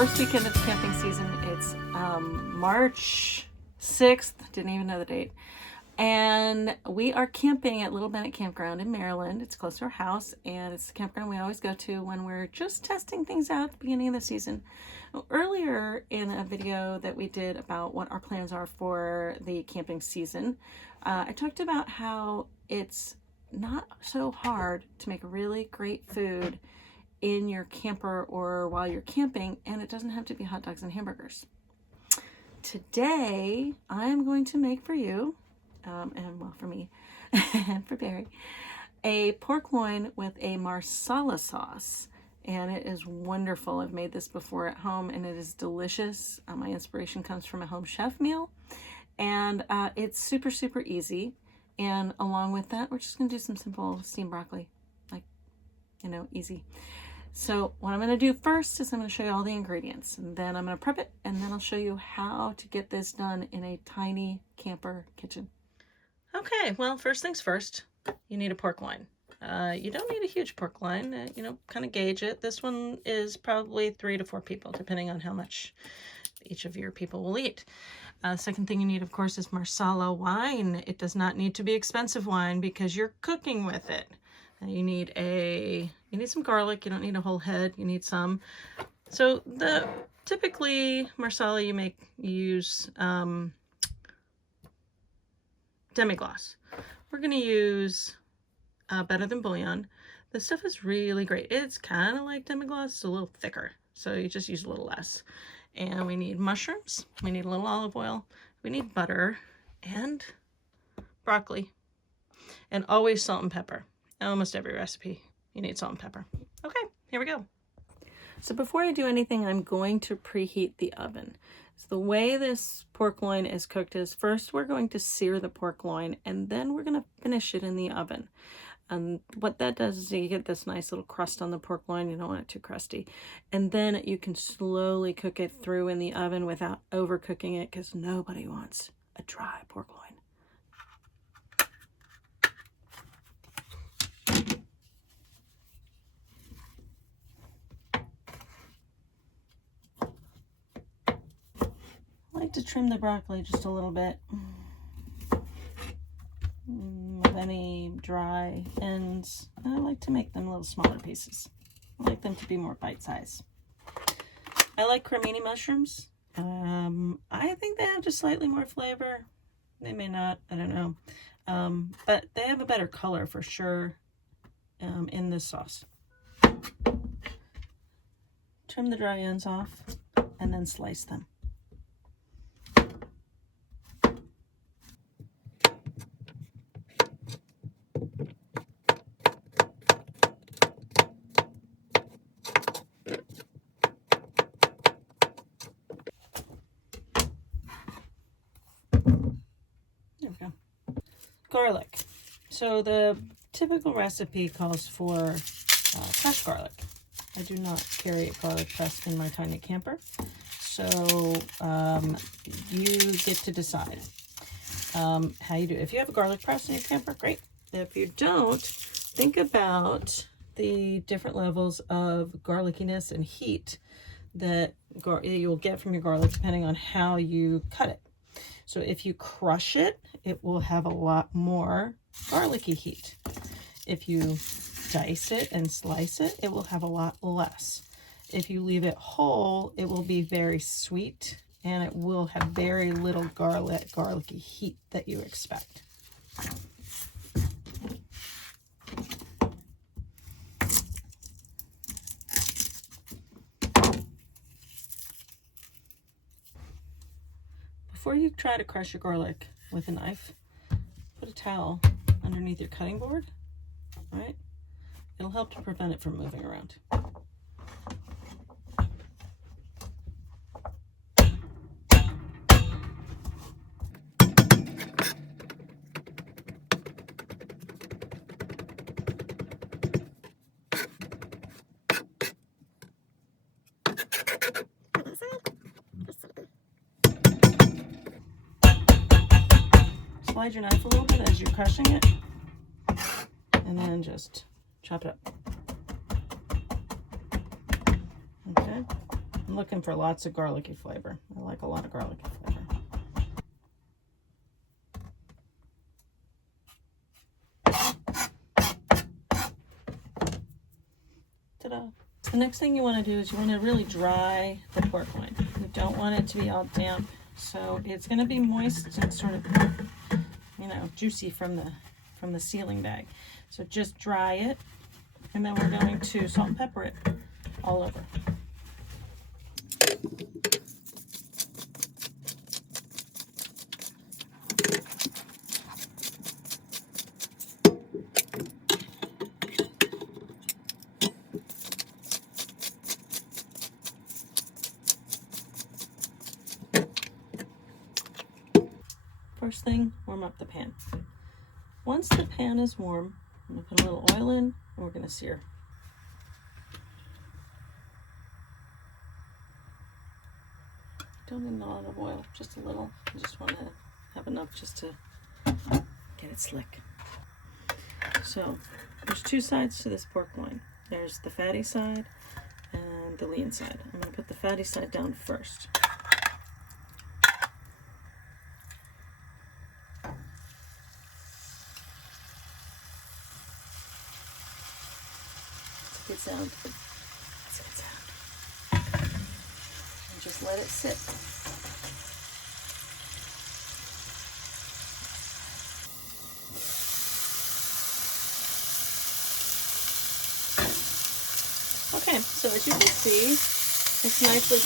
first weekend of the camping season. It's March 6th, didn't even know the date. And we are camping at Little Bennett Campground in Maryland. It's close to our house, and it's the campground we always go to when we're just testing things out at the beginning of the season. Well, earlier in a video that we did about what our plans are for the camping season, I talked about how it's not so hard to make really great food in your camper or while you're camping, and it doesn't have to be hot dogs and hamburgers. Today, I'm going to make for you, and well, for me and for Barry, a pork loin with a Marsala sauce, and it is wonderful. I've made this before at home, and it is delicious. My inspiration comes from a home chef meal, and it's super, super easy. And along with that, we're just going to do some simple steamed broccoli, like, you know, easy. So what I'm going to do first is I'm going to show you all the ingredients, and then I'm going to prep it, and then I'll show you how to get this done in a tiny camper kitchen. Okay, well, first things first, you need a pork loin. You don't need a huge pork loin, you know, kind of gauge it. This one is probably 3 to 4 people, depending on how much each of your people will eat. Second thing you need, of course, is Marsala wine. It does not need to be expensive wine because you're cooking with it. You need some garlic. You don't need a whole head. You need some. So typically Marsala you use demi-glace. We're going to use Better Than Bouillon. This stuff is really great. It's kind of like demi-glace, it's a little thicker, so you just use a little less. And we need mushrooms, we need a little olive oil, we need butter, and broccoli, and always salt and pepper. Almost every recipe you need salt and pepper. Okay, here we go. So before I do anything, I'm going to preheat the oven. So the way this pork loin is cooked is first we're going to sear the pork loin, and then we're going to finish it in the oven. And what that does is you get this nice little crust on the pork loin. You don't want it too crusty. And then you can slowly cook it through in the oven without overcooking it, because nobody wants a dry pork loin. I like to trim the broccoli just a little bit of any dry ends. I like to make them little smaller pieces. I like them to be more bite-sized. I like cremini mushrooms. I think they have just slightly more flavor. They may not, I don't know. But they have a better color for sure in this sauce. Trim the dry ends off and then slice them. There we go. Garlic. So the typical recipe calls for fresh garlic. I do not carry a garlic press in my tiny camper, so you get to decide how you do it. If you have a garlic press in your camper, great. If you don't, think about the different levels of garlickiness and heat that you'll get from your garlic depending on how you cut it. So if you crush it, it will have a lot more garlicky heat. If you dice it and slice it, it will have a lot less. If you leave it whole, it will be very sweet, and it will have very little garlicky heat that you expect. Before you try to crush your garlic with a knife, put a towel underneath your cutting board, right? It'll help to prevent it from moving around. Slide your knife a little bit as you're crushing it, and then just chop it up. Okay, I'm looking for lots of garlicky flavor. I like a lot of garlicky flavor. Ta-da! The next thing you want to do is you want to really dry the pork loin. You don't want it to be all damp, so it's going to be moist and sort of, you know, juicy from the sealing bag. So just dry it, and then we're going to salt and pepper it all over. First thing, warm up the pan. Once the pan is warm, I'm going to put a little oil in, and we're going to sear. Don't need a lot of oil, just a little. I just want to have enough just to get it slick. So, there's two sides to this pork loin. There's the fatty side and the lean side. I'm going to put the fatty side down first. Good sound. That's a good sound. And just let it sit. Okay, so as you can see, it's nicely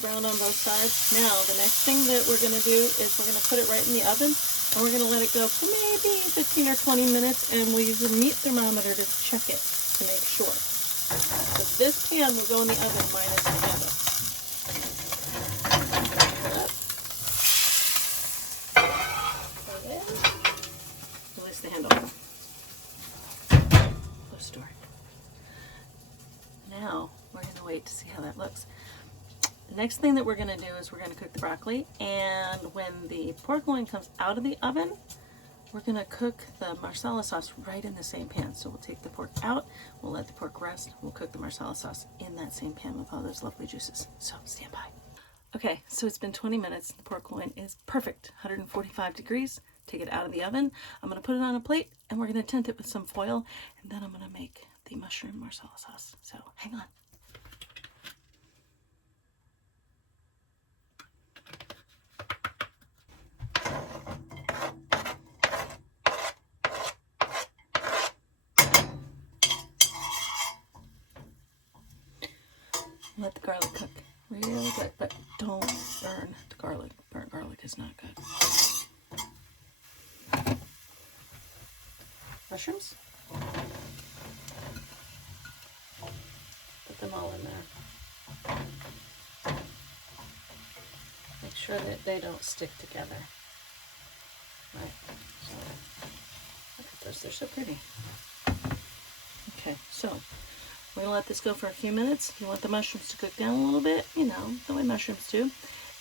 browned on both sides. Now, the next thing that we're going to do is we're going to put it right in the oven. And we're going to let it go for maybe 15 or 20 minutes, and we'll use a meat thermometer to check it to make sure. So this pan will go in the oven minus the handle. Release the handle. Close the door. Now we're going to wait to see how that looks. The next thing that we're going to do is we're going to cook the broccoli, and when the pork loin comes out of the oven, we're going to cook the Marsala sauce right in the same pan. So we'll take the pork out, we'll let the pork rest, we'll cook the Marsala sauce in that same pan with all those lovely juices. So stand by. Okay, so it's been 20 minutes. The pork loin is perfect, 145 degrees. Take it out of the oven. I'm going to put it on a plate, and we're going to tint it with some foil, and then I'm going to make the mushroom Marsala sauce. So hang on. Let the garlic cook real good, but don't burn the garlic. Burnt garlic is not good. Mushrooms. Put them all in there. Make sure that they don't stick together. Right. So, look at those, they're so pretty. Okay, so we're going to let this go for a few minutes. You want the mushrooms to cook down a little bit, you know, the way mushrooms do.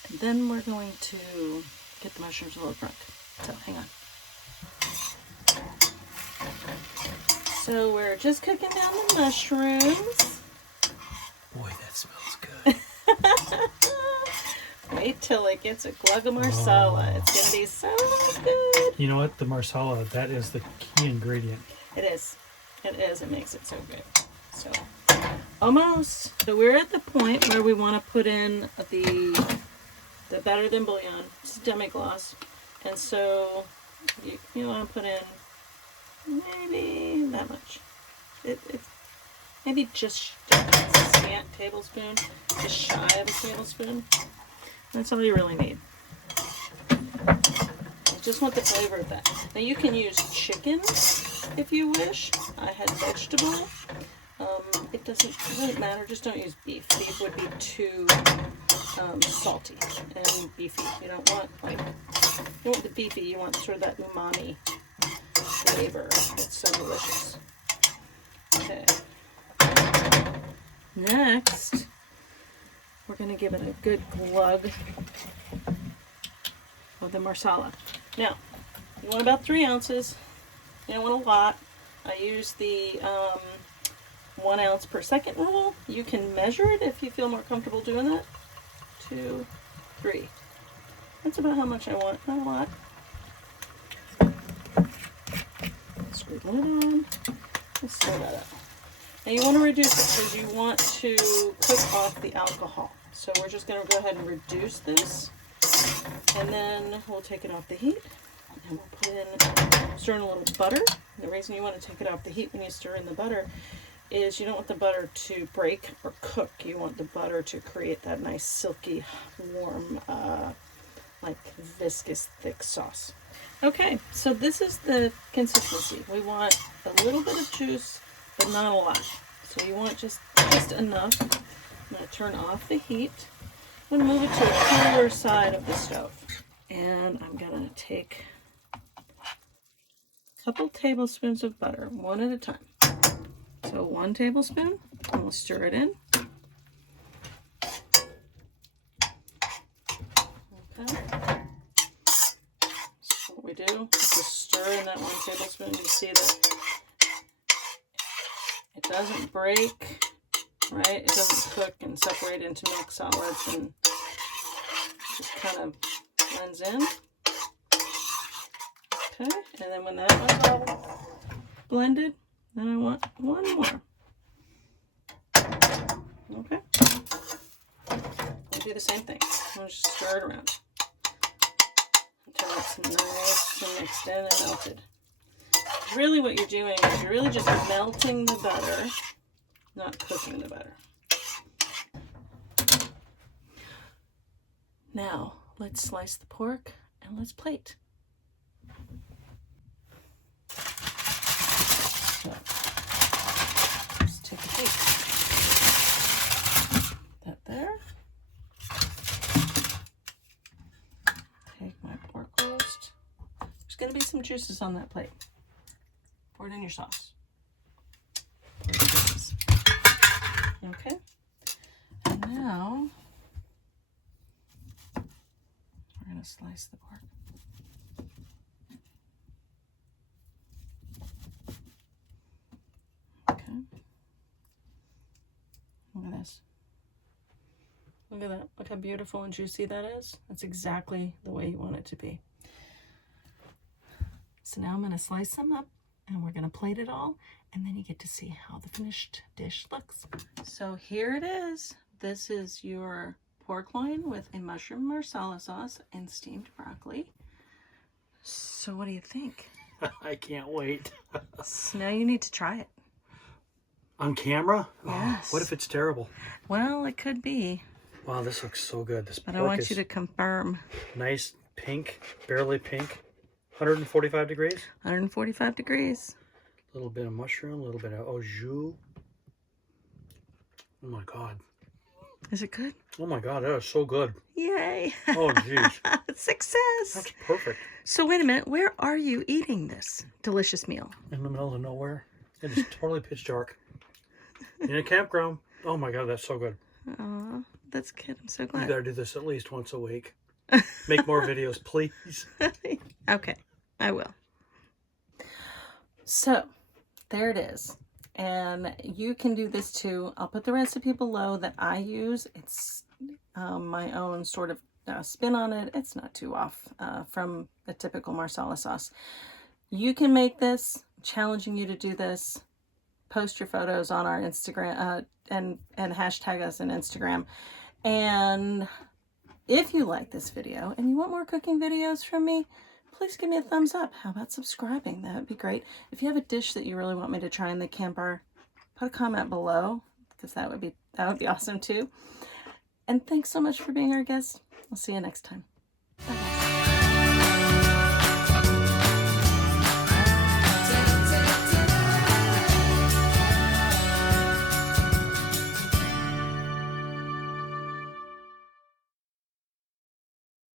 And then we're going to get the mushrooms a little burnt. So, hang on. So, we're just cooking down the mushrooms. Boy, that smells good. Wait till it gets a glug of Marsala. It's going to be so good. You know what? The Marsala, that is the key ingredient. It is. It is. It makes it so good. So, almost. So we're at the point where we want to put in the better than bouillon. It's demi-glace. And so you want to put in maybe that much. It's maybe just a scant tablespoon, just shy of a tablespoon. That's all you really need. I just want the flavor of that. Now you can use chicken if you wish. I had vegetable. It doesn't matter. Just don't use beef. Beef would be too salty and beefy. You don't want the beefy. You want sort of that umami flavor. It's so delicious. Okay. Next, we're going to give it a good glug of the Marsala. Now, you want about 3 ounces. You don't want a lot. I use the 1 ounce per second rule. You can measure it if you feel more comfortable doing that. 2, 3. That's about how much I want, not a lot. Screw the lid on. Let's stir that up. Now you want to reduce it because you want to cook off the alcohol. So we're just going to go ahead and reduce this, and then we'll take it off the heat, and we'll put in, stir in a little butter. The reason you want to take it off the heat when you stir in the butter is you don't want the butter to break or cook. You want the butter to create that nice silky, warm, like viscous, thick sauce. Okay, so this is the consistency. We want a little bit of juice, but not a lot. So you want just enough. I'm going to turn off the heat. I'm going to move it to a cooler side of the stove. And I'm going to take a couple tablespoons of butter, one at a time. So 1 tablespoon, and we'll stir it in. Okay. So what we do is just stir in that 1 tablespoon. You see that it doesn't break, right? It doesn't cook and separate into milk solids, and just kind of blends in. Okay, and then when that one's all blended, then I want 1 more. Okay, we'll do the same thing. We'll just stir it around until it's nice and mixed in and melted. Really what you're doing is you're really just melting the butter, not cooking the butter. Now, let's slice the pork and let's plate. So, let's take a peek. That there. Take my pork roast. There's going to be some juices on that plate. Pour it in your sauce. Pour the juices. Okay. And now we're going to slice the pork. Okay. Look at this. Look at that. Look how beautiful and juicy that is. That's exactly the way you want it to be. So now I'm going to slice them up, and we're going to plate it all, and then you get to see how the finished dish looks. So here it is. This is your pork loin with a mushroom marsala sauce and steamed broccoli. So what do you think? I can't wait. So now you need to try it. On camera? Yes. Oh, what if it's terrible? Well, it could be. Wow, this looks so good. This But pork I want is you to confirm. nice pink, barely pink. 145 degrees. 145 degrees. A little bit of mushroom, a little bit of au jus. Oh my God. Is it good? Oh my God, that is so good. Yay. Oh jeez. Success. That's perfect. So wait a minute, where are you eating this delicious meal? In the middle of nowhere. It is totally pitch dark. In a campground. Oh my God, that's so good. Oh, that's good. I'm so You glad. gotta do this at least once a week. Make more videos, please. Okay, I will. So, there it is. And you can do this too. I'll put the recipe below that I use. It's my own sort of spin on it. It's not too off from a typical Marsala sauce. You can make this. Challenging you to do this. Post your photos on our Instagram and hashtag us on Instagram. And if you like this video and you want more cooking videos from me, please give me a thumbs up. How about subscribing? That would be great. If you have a dish that you really want me to try in the camper, put a comment below, because that would be awesome too. And thanks so much for being our guest. I'll see you next time.